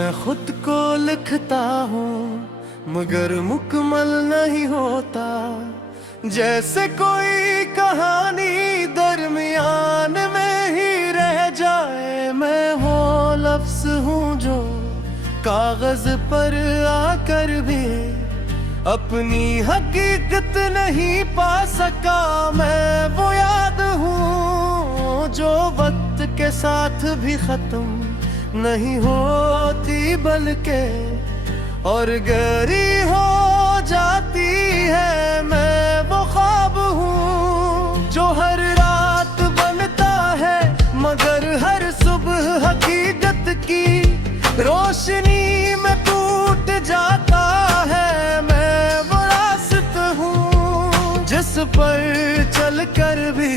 मैं खुद को लिखता हूँ मगर मुकम्मल नहीं होता। जैसे कोई कहानी दरमियान में ही रह जाए। मैं वो लफ्ज़ हूँ जो कागज पर आकर भी अपनी हकीकत नहीं पा सका। मैं वो याद हूँ जो वक्त के साथ भी खत्म नहीं होती बल्कि और गहरी हो जाती है। मैं वो ख्वाब हूँ जो हर रात बनता है मगर हर सुबह हकीकत की रोशनी में टूट जाता है। मैं वो रास्ता हूँ जिस पर चलकर भी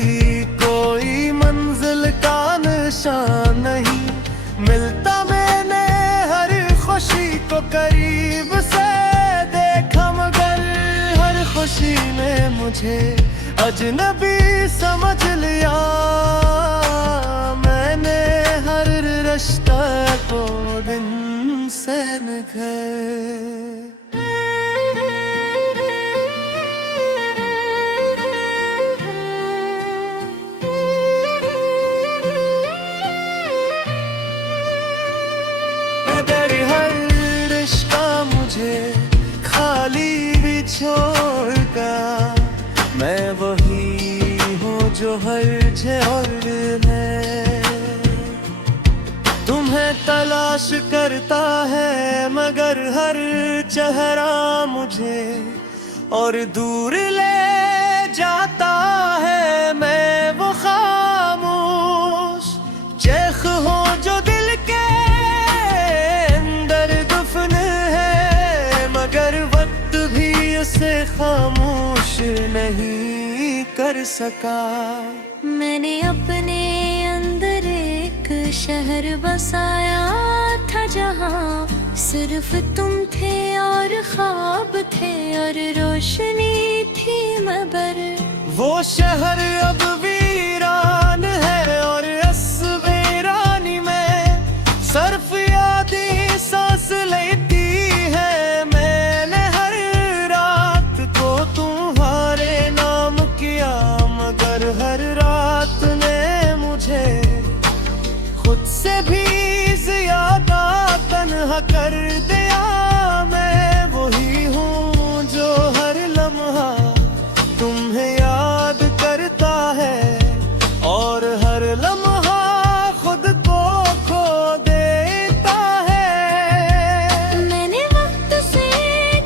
कोई मंजिल का निशान नहीं मिलता। मैंने हर खुशी को करीब से देखा मगर हर खुशी ने मुझे अजनबी समझ लिया। मैंने हर रिश्ता को दिन से निकाला। खाली भी छोड़कर मैं वही हूँ जो हर झोर है तुम्हें तलाश करता है मगर हर चेहरा मुझे और दूर ले जाता है। मैं वो खामोश चेख हूँ जो दिल के अंदर दफन है मगर वक्त भी उसे खामोश नहीं कर सका। मैंने अपने अंदर एक शहर बसाया था जहाँ सिर्फ तुम थे और ख्वाब थे और रोशनी थी मगर वो शहर अब वीरान है और असवेरानी में सर्फ यादें सांस लेती है। मैंने हर रात को तुम्हारे नाम किया मगर हर रात ने मुझे खुद से भी ज्यादा तन्हा कर दिया। मैं वही हूँ जो हर लम्हा तुम्हें याद करता है और हर लम्हा खुद को खो देता है। मैंने वक्त से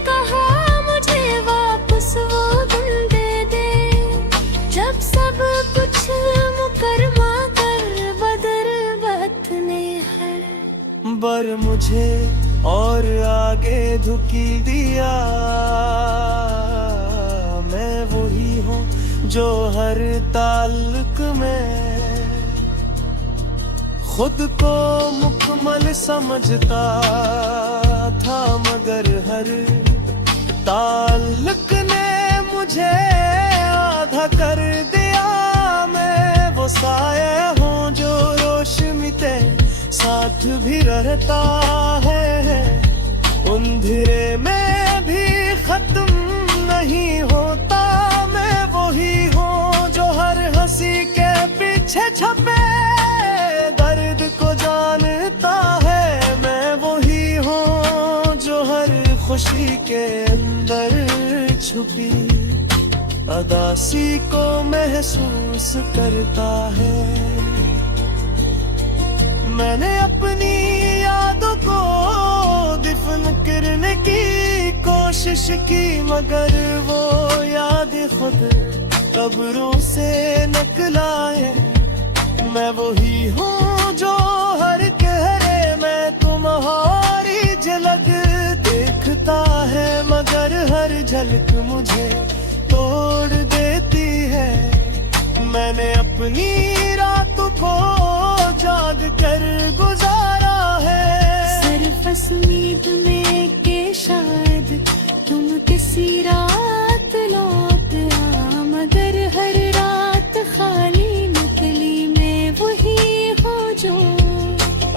कहा मुझे वापस वो दिन दे दे जब सब कुछ मुकरमा कर बदर वक्त ने हर बर मुझे और आगे धुकी दिया। मैं वही हूँ जो हर ताल्लुक में खुद को मुकम्मल समझता था मगर हर ताल्लुक ने मुझे आधा कर दिया। मैं वो साया हूँ जो रोशनी ते साथ भी रहता है अंधेरे में भी खत्म नहीं होता। मैं वही हूँ जो हर हंसी के पीछे छुपे दर्द को जानता है। मैं वही हूँ जो हर खुशी के अंदर छुपी उदासी को महसूस करता है। मैंने अपनी यादों को दफन करने की कोशिश की मगर वो याद खुद कब्रों से निकलाए। मैं वही हूँ जो हर चेहरे में तुम्हारी झलक देखता है मगर हर झलक मुझे तोड़ देती है। मैंने अपनी रातों को जाग कर गुजारा है सिर्फ उम्मीद में के शायद तुम किसी रात लौट आ मगर हर रात खाली निकली। मैं वही हूँ जो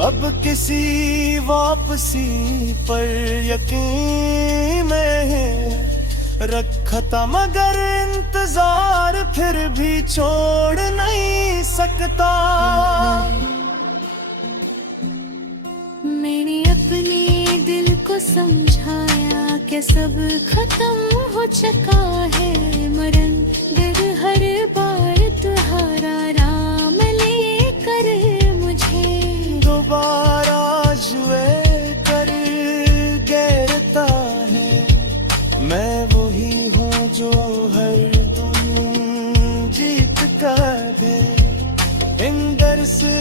अब अब किसी वापसी पर यकीन में रखा था, मगर इंतजार फिर भी छोड़ नहीं सकता। मैंने अपने दिल को समझाया कि सब खत्म हो चुका है, मरण डर हर बार तुम्हारा नाम लेकर मुझे दोबारा जुए कर गिरता है। मैं वही हूँ जो हर तुम जीत कर भी इंदर से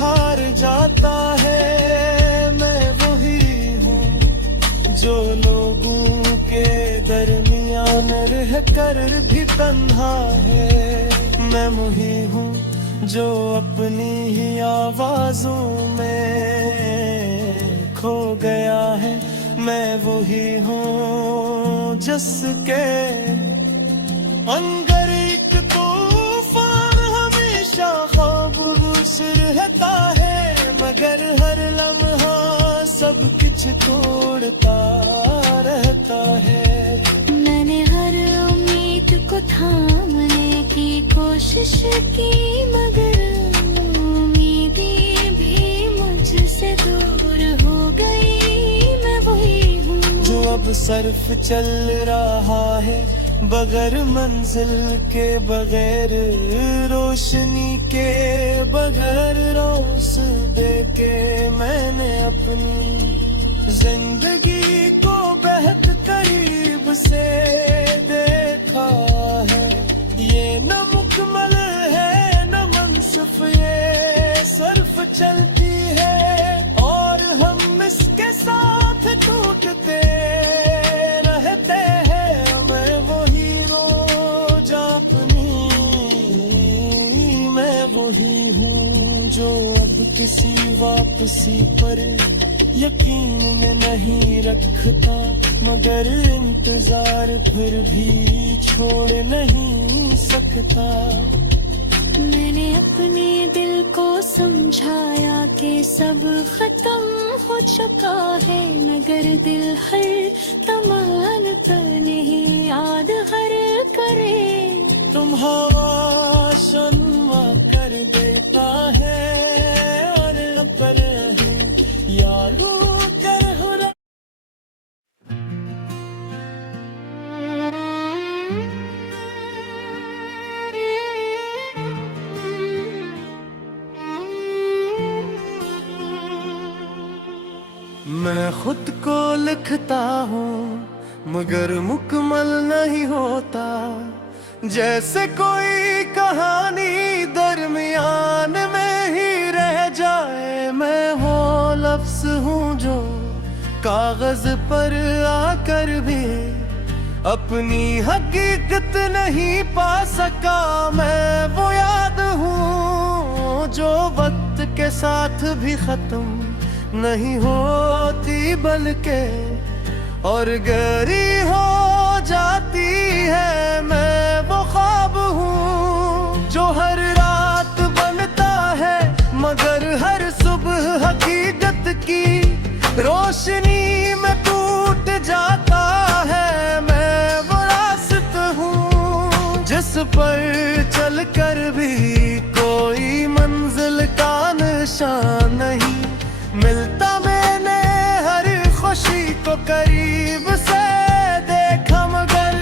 हार जाता है। मैं वही हूँ जो लोगों के दरमियान रह कर भी तन्हा है। मैं वही हूँ जो अपनी ही आवाजों में खो गया है। मैं वही हूँ जिसके अंदर एक तूफान हमेशा खामोश रहता है, मगर हर लम्हा सब कुछ तोड़ता रहता है। मैंने हर उम्मीद को थामने की कोशिश की, मगर उम्मीदें भी मुझसे दूर हो गई। मैं वही हूँ जो अब सिर्फ चल रहा है बगैर मंजिल के, बगैर रोशनी के, बगैर रास्ते के। मैंने अपनी जिंदगी को बेहद करीब से देखा है। ये न मुकम्मल है न मनसूफ, ये सिर्फ चलती है और हम इसके साथ टूटते रहते हैं। मैं वही रोज अपनी, मैं वही हूँ जो अब किसी वापसी पर यकीन में नहीं रखता, मगर इंतजार फिर भी छोड़ नहीं सकता। मैंने अपने दिल को समझाया कि सब खत्म हो चुका है, मगर दिल हर तमान पर नहीं याद हर करे। तुम हवा शन्मा कर देता है और पर यारो कर हो रहा। मैं खुद को लिखता हूँ मगर मुकम्मल नहीं होता, जैसे कोई कहानी दरमियान में ही रह जाए। मैं वो लफ्ज हूँ जो कागज पर आकर भी अपनी हकीकत नहीं पा सका। मैं वो याद हूँ जो वक्त के साथ भी खत्म नहीं होती, बल्कि और गहरी हो जाती है। मैं वो ख्वाब हूँ जो हर रात बनता है, मगर हर सुबह हकीकत की रोशनी में टूट जाता है। मैं वो रास्ता हूँ जिस पर चलकर भी कोई मंजिल का निशान नहीं मिलता। मैंने हर खुशी को करीब से देखा, मगर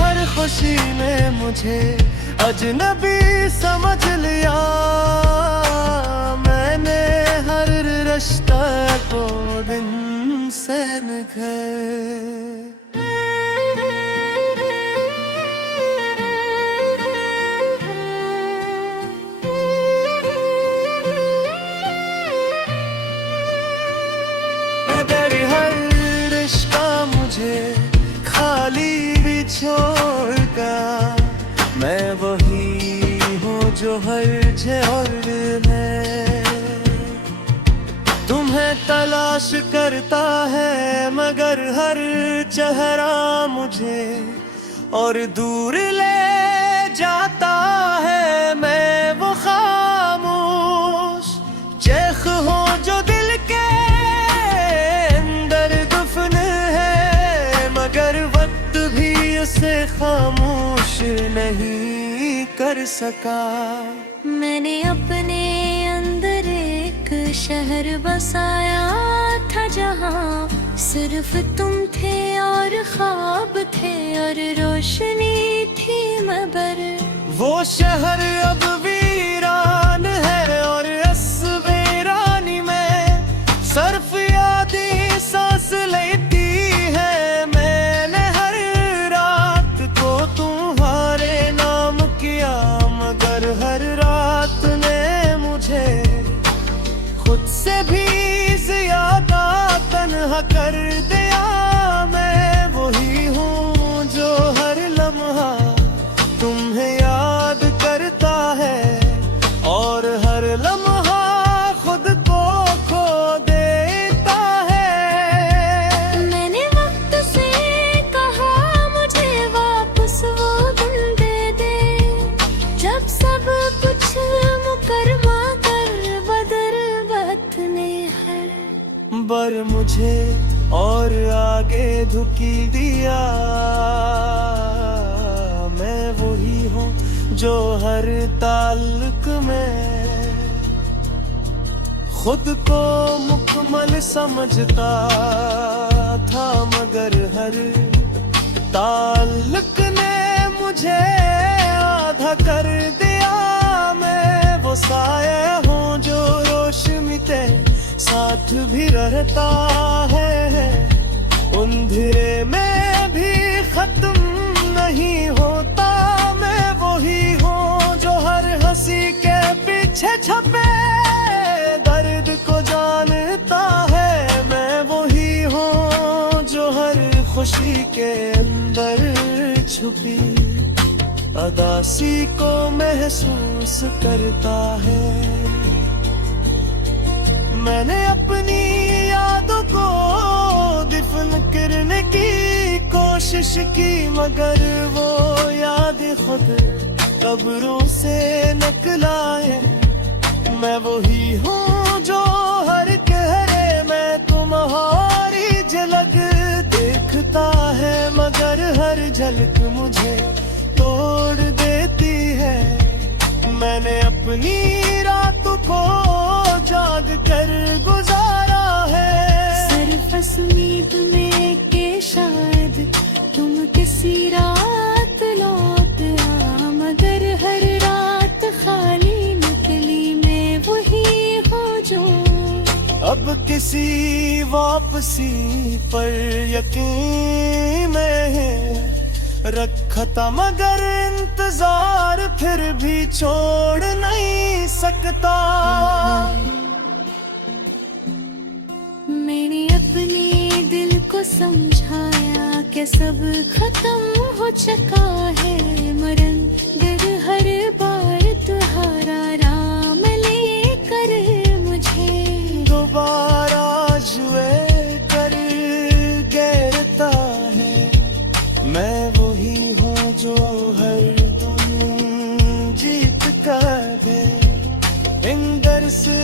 हर खुशी ने मुझे अजनबी समझ लिया। मैंने हर रिश्ता को दिन से निखर। खाली भी छोड़कर मैं वही हूँ जो हर झोर में तुम्हें तलाश करता है, मगर हर चेहरा मुझे और दूर ले जाता है। मैं वो खामोश चेख हूँ जो दिल खामोश नहीं कर सका। मैंने अपने अंदर एक शहर बसाया था जहाँ सिर्फ तुम थे और ख्वाब थे और रोशनी थी मगर वो शहर अब वीरान है और असवेरानी में सर्फ यादें सांस लेती है। मैंने हर रात को तुम्हारे नाम किया मगर हर रात ने मुझे खुद से भी ज्यादा तन्हा कर दिया। मैं वही हूँ जो हर लम्हा तुम्हें याद करता है और हर लम्हा खुद को खो देता है। मैंने वक्त से कहा मुझे वापस वो दिन दे दे जब सब कुछ मुकरमा कर बदर वक्त ने हर बर मुझे और आगे धुकी दिया। मैं वही हूँ जो हर ताल्लुक में खुद को मुकम्मल समझता था मगर हर ताल्लुक ने मुझे आधा कर दिया। मैं वो साया हूँ जो रोशनी ते साथ भी रहता है, अंधेरे में भी खत्म नहीं होता। मैं वही हूँ जो हर हंसी के पीछे छुपे दर्द को जानता है। मैं वही हूँ जो हर खुशी के अंदर छुपी अदासी को महसूस करता है। मैंने अपनी यादों को दफन करने की कोशिश की मगर वो याद खुद कब्रों से निकलाए। मैं वही हूँ जो हर गहरे में तुम्हारी झलक देखता है मगर हर झलक मुझे तोड़ देती है। मैंने अपनी रातों को जाग कर गुजारा है सिर्फ इस उम्मीद में कि शायद तुम किसी रात लौट आ मगर हर रात खाली निकली। मैं वही हूँ जो अब किसी वापसी पर यकीन में रखा था मगर इंतजार फिर भी छोड़ नहीं सकता। मैंने अपने दिल को समझाया कि सब खत्म हो चुका है मरण डर हर बार तुम्हारा राम लेकर मुझे दोबारा जुए कर गिरता है। मैं वही हूँ जो हर तुम जीत कर भी इंदर से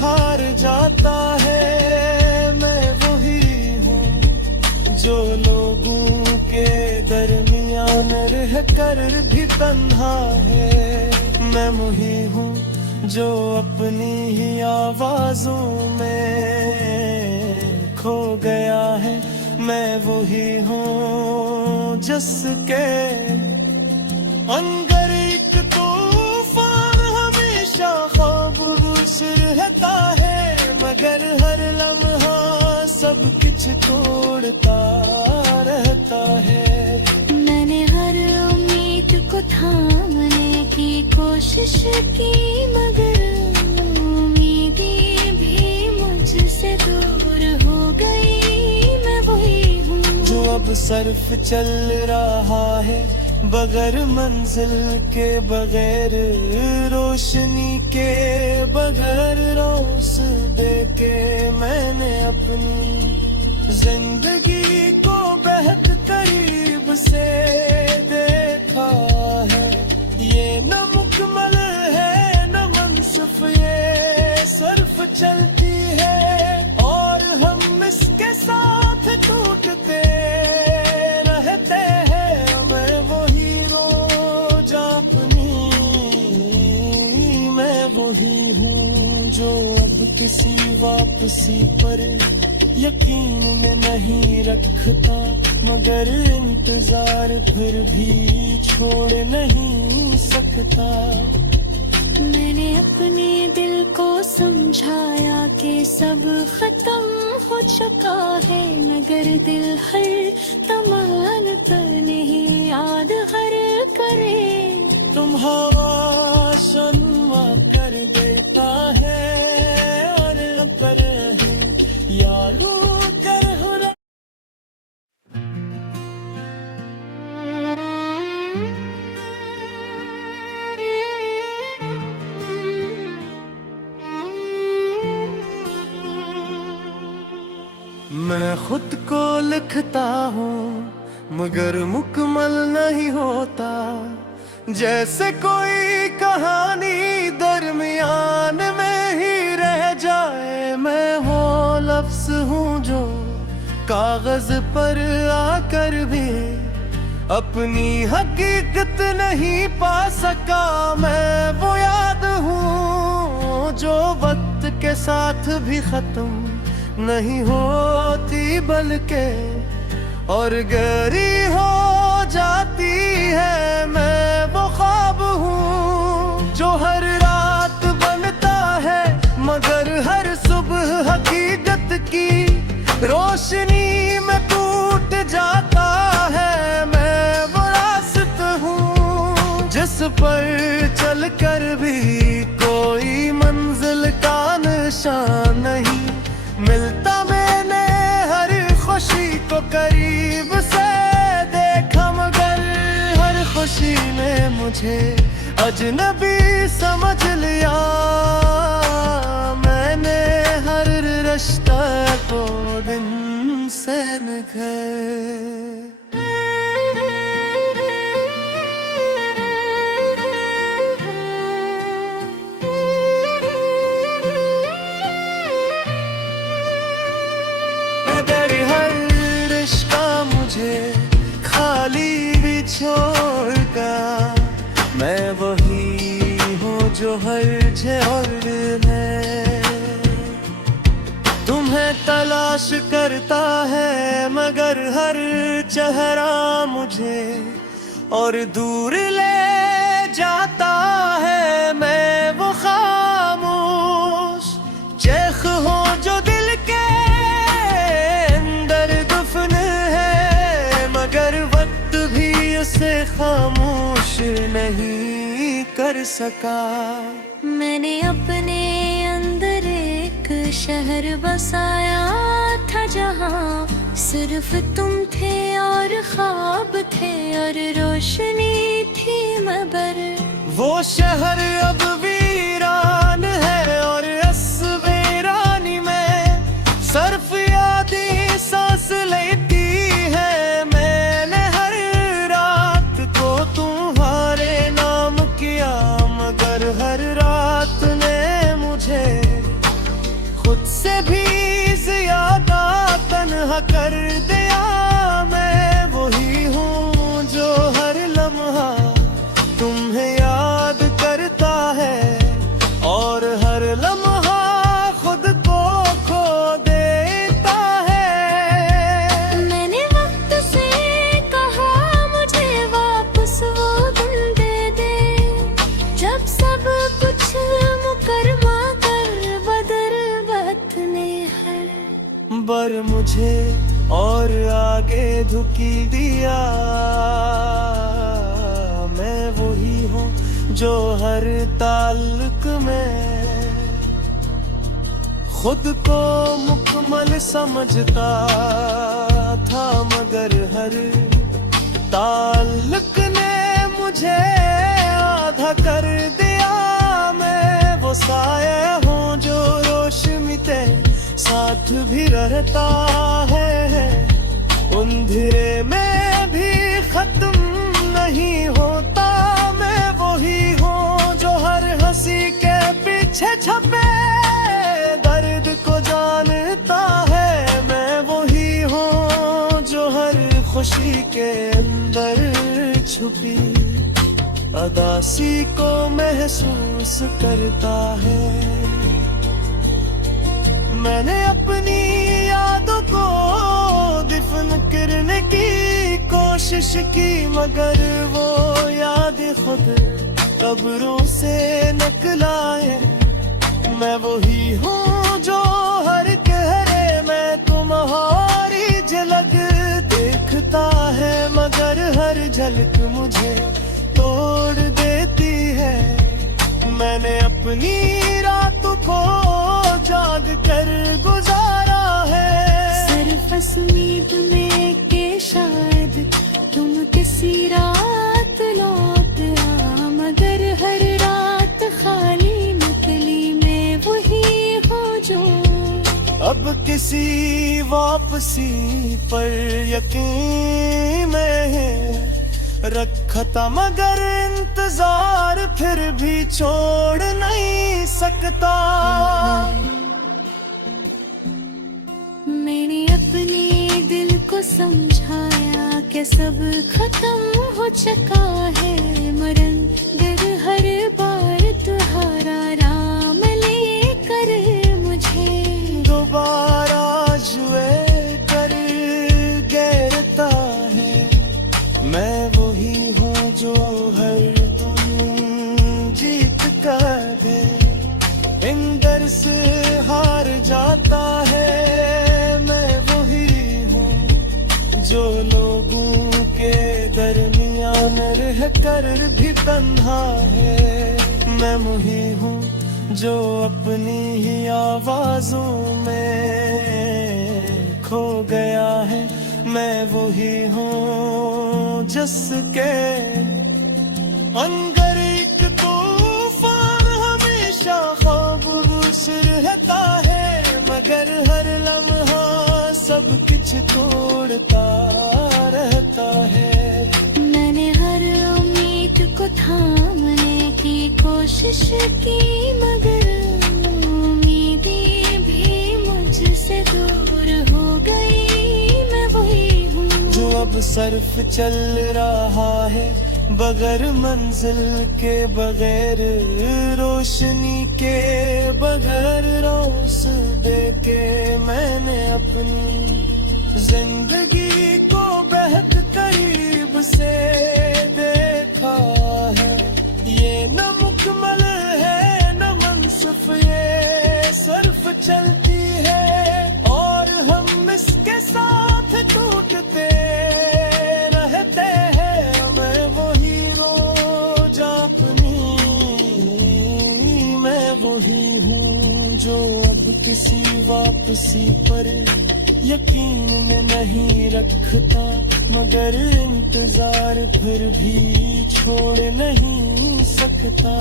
हार जाता है। मैं वही हूँ जो लोगों के दरमियान रह कर भी तन्हा है। मैं वही हूँ जो अपनी ही आवाजों में खो गया है। मैं वही हूँ जिसके अंदर एक तूफान हमेशा खामोश रहता है मगर हर लम्हा सब कुछ तोड़ता रहता है। मैंने हर उम्मीद को थामने की कोशिश की मगर उम्मीदें भी मुझसे दूर हो गई। मैं वही हूँ जो अब सर्फ चल रहा है बगैर मंजिल के बगैर रोशनी के बगैर रोस दे के। मैंने अपनी जिंदगी को बेहद करीब से देखा है। ये न मुकम्मल है न मनसुफ ये सिर्फ चलती है और हम इसके साथ टूटते रहते हैं। मैं वो वापसी पर यकीन में नहीं रखता, मगर इंतजार फिर भी छोड़ नहीं सकता। मैंने अपने दिल को समझाया कि सब खत्म हो चुका है, मगर दिल हर तमान पर नहीं याद हर करे। तुम हवा शर्मा कर देता है और पर यारों कर हो मैं खुद को लिखता हूँ मगर मुकम्मल नहीं होता, जैसे कोई कहानी दरमियान में ही रह जाए। मैं वो लफ्ज हूँ जो कागज पर आकर भी अपनी हकीकत नहीं पा सका। मैं वो याद हूँ जो वक्त के साथ भी खत्म नहीं होती, बल्कि और गहरी हो जाती है। मैं वो ख्वाब हूँ जो हर रात बनता है, मगर हर सुबह हकीकत की रोशनी में टूट जाता है। मैं वो रास्ता हूँ जिस पर चलकर भी कोई मंजिल का निशान नहीं मिलता। मैंने हर खुशी को करीब से देखा, मगर हर खुशी ने मुझे अजनबी समझ लिया। मैंने हर रिश्ता को दिन से निकाला। खाली भी छोड़कर मैं वही हूँ जो हर झोर है तुम्हें तलाश करता है, मगर हर चेहरा मुझे और दूर ले जाता है। मैं वो खामोश चेख हूँ जो दिल के अंदर दफन है, मगर वक्त भी उसे खामोश नहीं कर सका। मैंने अपने अंदर एक शहर बसाया था जहाँ सिर्फ तुम थे और ख्वाब थे और रोशनी थी, मगर वो शहर अब वीरान है और असवेरानी में सर्फ यादें सांस लेती है। मैंने हर रात को तुम्हारे नाम किया, मगर हर रात ने मुझे खुद से भी ज्यादा तन्हा कर दिया। मैं वही हूँ जो हर लम्हा तुम्हें याद करता है और हर लम्हा खुद को खो देता है। मैंने वक्त से कहा मुझे वापस वो दिन दे दे, जब सब कुछ मुकरमा कर बदर ने हर बर मुझे और आगे धुकी दिया। मैं वही हूँ जो हर ताल्लुक में खुद को मुकम्मल समझता था, मगर हर ताल्लुक ने मुझे आधा कर दिया। मैं वो साया हूँ जो रोशनी ते साथ भी रहता है, अंधेरे में भी खत्म नहीं होता। मैं वही हूँ जो हर हंसी के पीछे छुपे दर्द को जानता है। मैं वही हूँ जो हर खुशी के अंदर छुपी अदासी को महसूस करता है। मैंने अपनी यादों को दफन करने की कोशिश की, मगर वो याद खुद कब्रों से निकलाए। मैं वही हूँ जो हर गहरे में तुम्हारी झलक देखता है, मगर हर झलक मुझे तोड़ देती है। मैंने अपनी रातों को जाग कर गुजारा है, सिर्फ उम्मीद में के शायद तुम किसी रात लौट आ, मगर हर रात खाली निकली। मैं वही हूँ जो अब किसी वापसी पर यकीन में रखा था, मगर इंतजार फिर भी छोड़ नहीं सकता। मैंने अपने दिल को समझाया कि सब खत्म हो चुका है, मरण डर हर बार तुम्हारा राम लेकर मुझे दोबारा जुए कर गिरता है। मैं वही हूँ जो हर तुम जीत कर भी इंदर से हार जाता है। मैं वही हूँ जो लोगों के दरमियान रह कर भी तन्हा है। मैं वही हूँ जो अपनी ही आवाजों में खो गया है। मैं वही हूँ जिसके अंदर एक तूफान हमेशा खामोश रहता है, मगर हर लम्हा सब कुछ तोड़ता रहता है। मैंने हर उम्मीद को थामने की कोशिश की, मगर उम्मीदें भी मुझसे दूर हो गई। मैं वही हूँ जो अब सर्फ चल रहा है बगैर मंजिल के, बगैर रोशनी के, बगैर रास्ते के। मैंने अपनी जिंदगी को बेहद करीब से देखा है। ये न मुकम्मल है न मनसुफ, ये सिर्फ चलती है और हम इसके साथ टूटते रहते हैं। मैं वही रोज अपनी, मैं वही हूँ जो अब किसी वापसी पर यकीन नहीं रखता, मगर इंतजार फिर भी छोड़ नहीं सकता।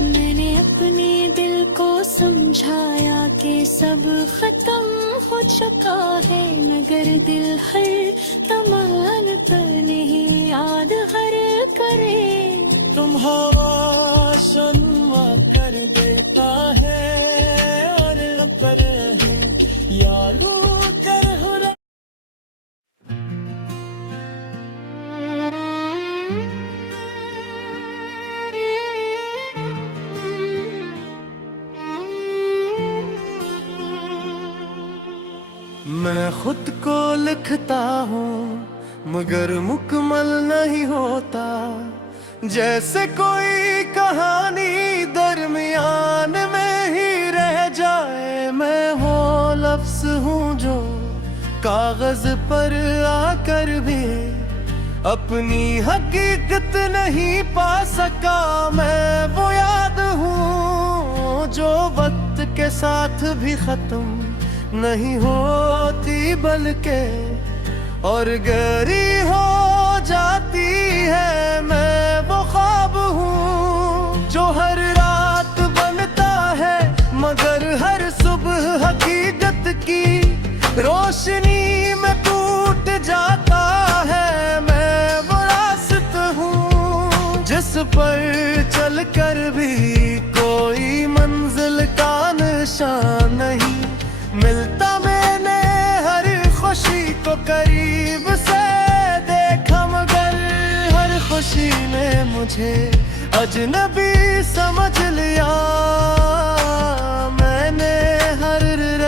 मैंने अपने दिल को समझाया कि सब खत्म हो चुका है, मगर दिल हर तमान पर नहीं याद हर करे। तुम हवा शन्मा कर देता है और पर यारो कर हो। मैं खुद को लिखता हूँ मगर मुकम्मल नहीं होता, जैसे कोई कहानी दरमियान में ही रह जाए। मैं वो लफ्ज हूँ जो कागज पर आकर भी अपनी हकीकत नहीं पा सका। मैं वो याद हूँ जो वक्त के साथ भी खत्म नहीं होती, बल्कि और गहरी हो जाती है। मैं वो ख्वाब हूँ जो हर रात बनता है, मगर हर सुबह हकीकत की रोशनी में टूट जाता है। मैं वो रास्ता हूँ जिस पर चलकर भी कोई मंजिल का निशान नहीं मिलता। मैंने हर खुशी को करीब से देखा, मगर हर खुशी ने मुझे अजनबी समझ लिया। मैंने हर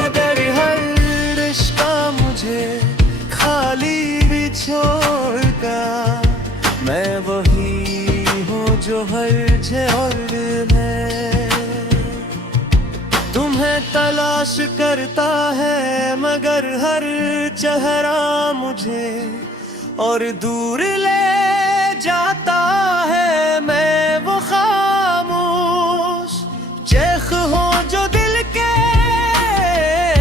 अगर हर रिश्ता मुझे खाली भी छोड़गा, मैं वही हूँ जो हर झोर है तुम्हें तलाश करता है, मगर हर चेहरा मुझे और दूर ले जाता है। मैं वो खामोश चेख हूँ जो दिल के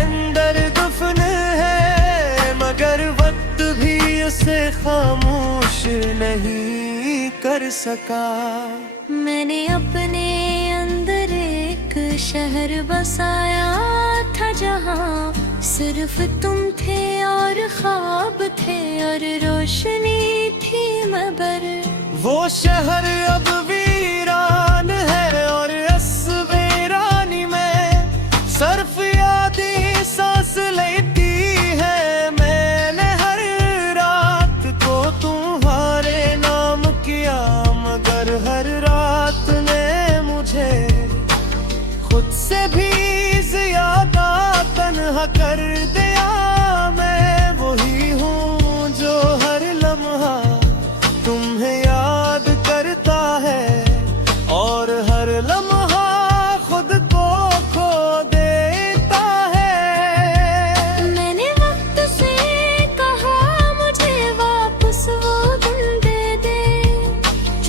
अंदर दफन है, मगर वक्त भी उसे खामोश नहीं कर सका। मैंने अपने अंदर एक शहर बसाया था, जहाँ सिर्फ तुम थे और ख्वाब थे और रोशनी थी मगर वो शहर अब वीरान है और असवेरानी में सर्फ यादें सांस लेती है। मैंने हर रात को तुम्हारे नाम किया, मगर हर रात ने मुझे खुद से भी ज्यादा तन्हा कर दिया। मैं वही हूँ जो हर लम्हा तुम्हें याद करता है और हर लम्हा खुद को खो देता है। मैंने वक्त से कहा मुझे वापस वो दिन दे दे,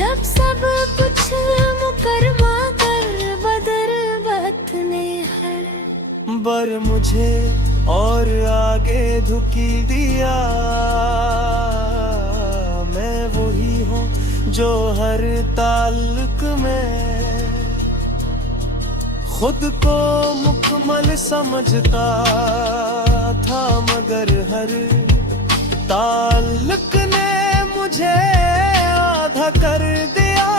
जब सब कुछ मुकरमा कर बदर वक्त ने हर बर मुझे और आगे धुकी दिया। मैं वही हूँ जो हर ताल्लुक में खुद को मुकम्मल समझता था, मगर हर ताल्लुक ने मुझे आधा कर दिया।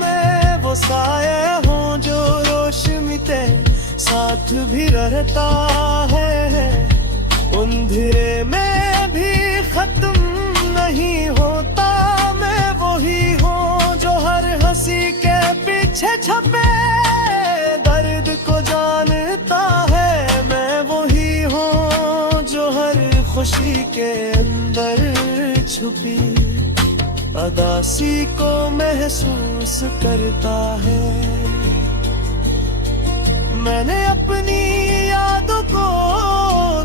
मैं वो साया हूँ जो रोशनी तेरे साथ भी रहता है, अंधेरे में भी खत्म नहीं होता। मैं वही हूँ जो हर हंसी के पीछे छुपे दर्द को जानता है। मैं वही हूँ जो हर खुशी के अंदर छुपी अदासी को महसूस करता है। मैंने अपनी यादों को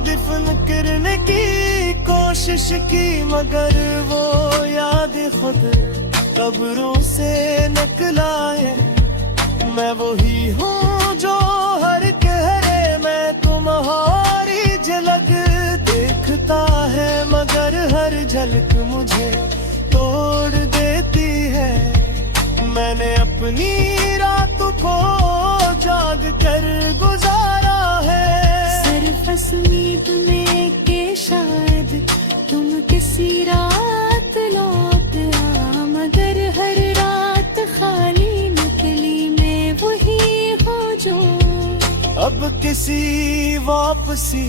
दफन करने की कोशिश की, मगर वो याद खुद कब्रों से निकलाए। मैं वही हूँ जो हर चेहरे में तुम्हारी झलक देखता है, मगर हर झलक मुझे तोड़ देती है। मैंने अपनी रातों को जाग कर गुजारा है, सिर्फ उम्मीद में के शायद तुम किसी रात लौट आ, मगर हर रात खाली निकली। मैं वही हूँ जो अब किसी वापसी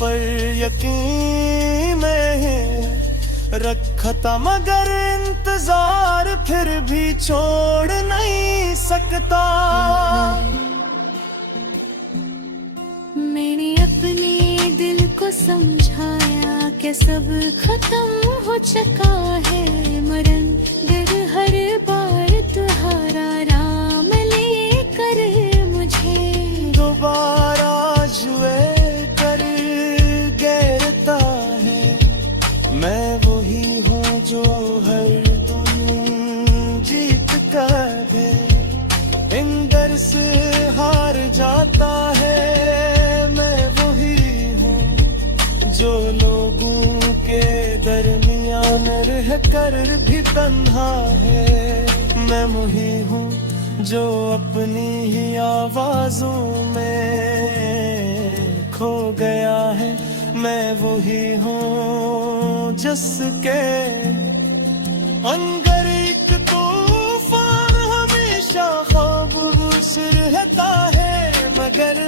पर यकीन में रखा था, मगर इंतजार फिर भी छोड़ नहीं सकता। मैंने अपने दिल को समझाया कि सब खत्म हो चुका है, मरण डर हर बार तुम्हारा राम लेकर मुझे दोबारा जुए कर घेरता है। मैं वही हूँ जो हर तुम जीत कर है इंदर से हार जाता है। मैं वही हूँ जो लोगों के दरमियान रह कर भी तन्हा है। मैं वही हूँ जो अपनी ही आवाजों में खो गया है। मैं वही हूँ जिसके अंदर एक तूफान हमेशा खामोश रहता है, मगर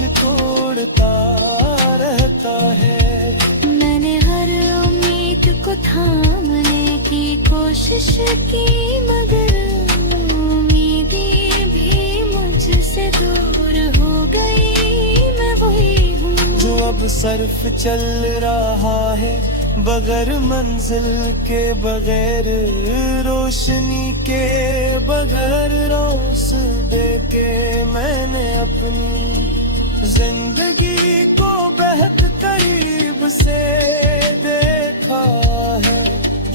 कुछ तोड़ता रहता है। मैंने हर उम्मीद को थामने की कोशिश की, मगर उम्मीदें भी मुझसे दूर हो गई। मैं वही हूँ जो अब सिर्फ चल रहा है बगैर मंजिल के, बगैर रोशनी के, बगैर रास्ते के। मैंने अपनी जिंदगी को बेहद करीब से देखा है।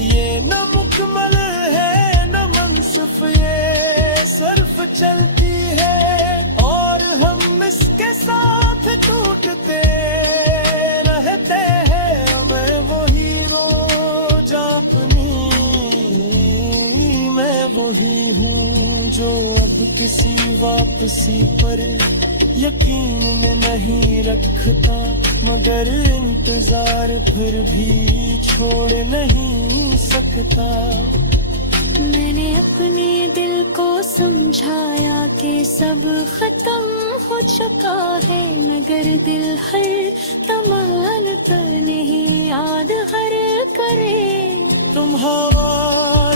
ये न मुकम्मल है न मनसूफ, ये सिर्फ चलती है और हम इसके साथ टूटते रहते हैं। मैं वही रोज अपनी, मैं वही हूँ जो अब किसी वापसी पर यकीन नहीं रखता, मगर इंतजार फिर भी छोड़ नहीं सकता। मैंने अपने दिल को समझाया कि सब खत्म हो चुका है, मगर दिल हर तमन्ना नहीं याद हर करे। तुम हवा